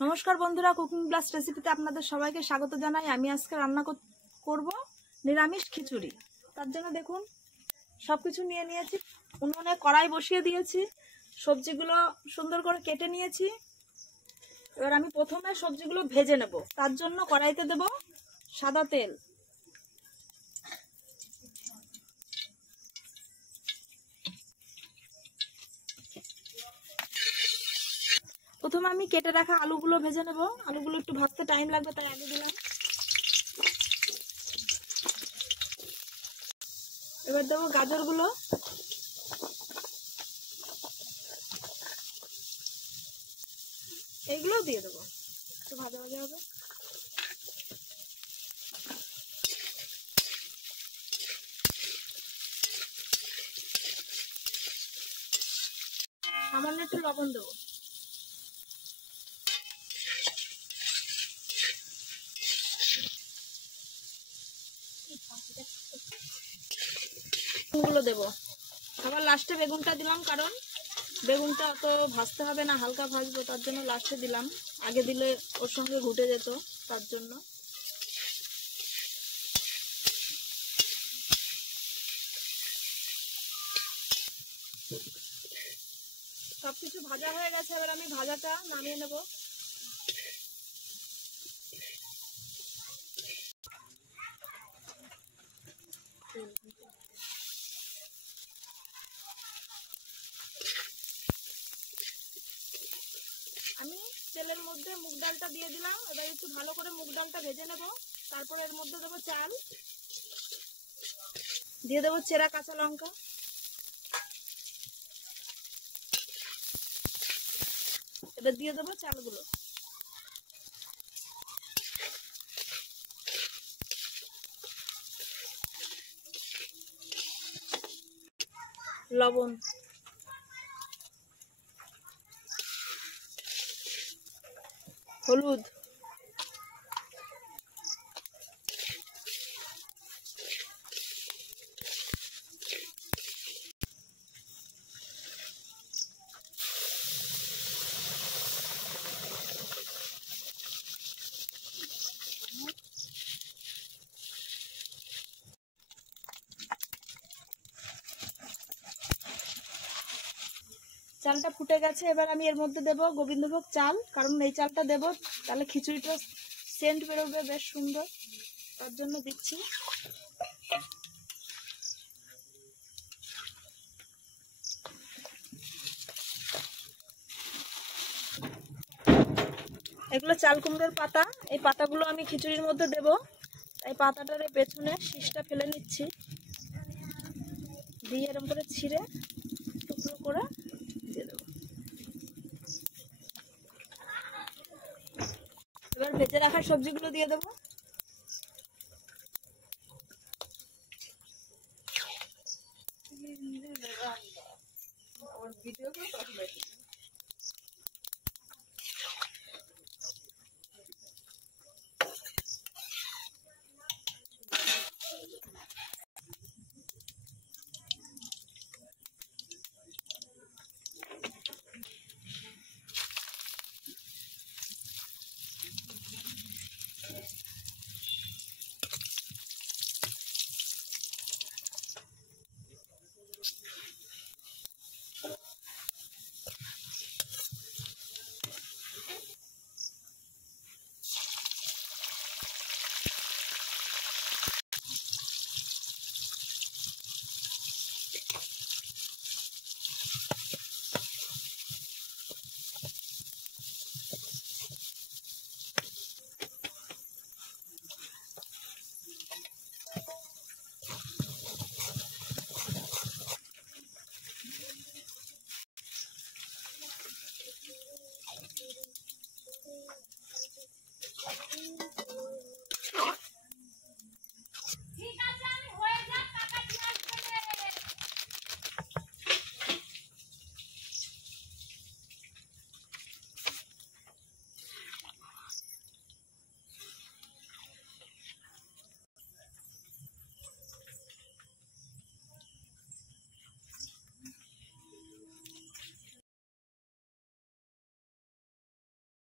নমস্কার বন্ধুরা, cooking plus রেসিপিতে আপনাদের সবাইকে স্বাগত জানাই। আমি আজকে রান্না করব নিরামিষ খিচুড়ি। তার জন্য দেখুন সবকিছু নিয়ে নিয়েছি। উনুনে কড়াই বসিয়ে দিয়েছি, সবজিগুলো সুন্দর করে কেটে নিয়েছি। এবার আমি প্রথমে সবজিগুলো ভেজে নেব। তার জন্য কড়াইতে দেব সাদা তেল। প্রথমে আমি কেটে রাখা আলুগুলো ভেজে নেব। আলুগুলো একটু ভাজতে টাইম লাগবে, তাই আলু দিলাম। এবার দেবো গাজরগুলো, এইগুলো দিয়ে দেবো। একটু ভাজা ভাজা হবে। সামান্য একটু লবণ দেবো। বেগুনগুলো দেবো। আবার লাস্টে বেগুনটা দিলাম, কারণ বেগুনটা অত ভাজতে হবে না, হালকা ভাজবো, তার জন্য লাস্টে দিলাম। আগে দিলে ওর সঙ্গে ঘুটে যেত, তার জন্য। সবকিছু ভাজা হয়ে গেছে, এবার আমি ভাজাটা নামিয়ে নেব। আমি তেলের মধ্যে মুগ ডালটা দিয়ে দিলাম। এবার একটু ভালো করে মুগ ডালটা ভেজে নেব। তারপরে এর মধ্যে দেবো চাল, দিয়ে দেবো চেরা কাঁচা লঙ্কা, এবার দিয়ে দেবো চালগুলো, লবণ, হলুদ, চালটা ফুটে গেছে। এবার আমি এর মধ্যে দেব গোবিন্দভোগ চাল, কারণ এই চালটা দেব, তাহলে খিচুড়িটা সেন্ট বেরোবে বেশ সুন্দর, তার জন্য দিচ্ছি। এগুলো চাল কুমড়োর পাতা, এই পাতাগুলো আমি খিচুড়ির মধ্যে দেব। এই পাতাটার পেছনে শীষটা ফেলে নিচ্ছি, দিয়ে এরকম করে ছিঁড়ে টুকরো করে দিয়ে দেবো। এবার ভেজে রাখা সবজিগুলো দিয়ে দেবো।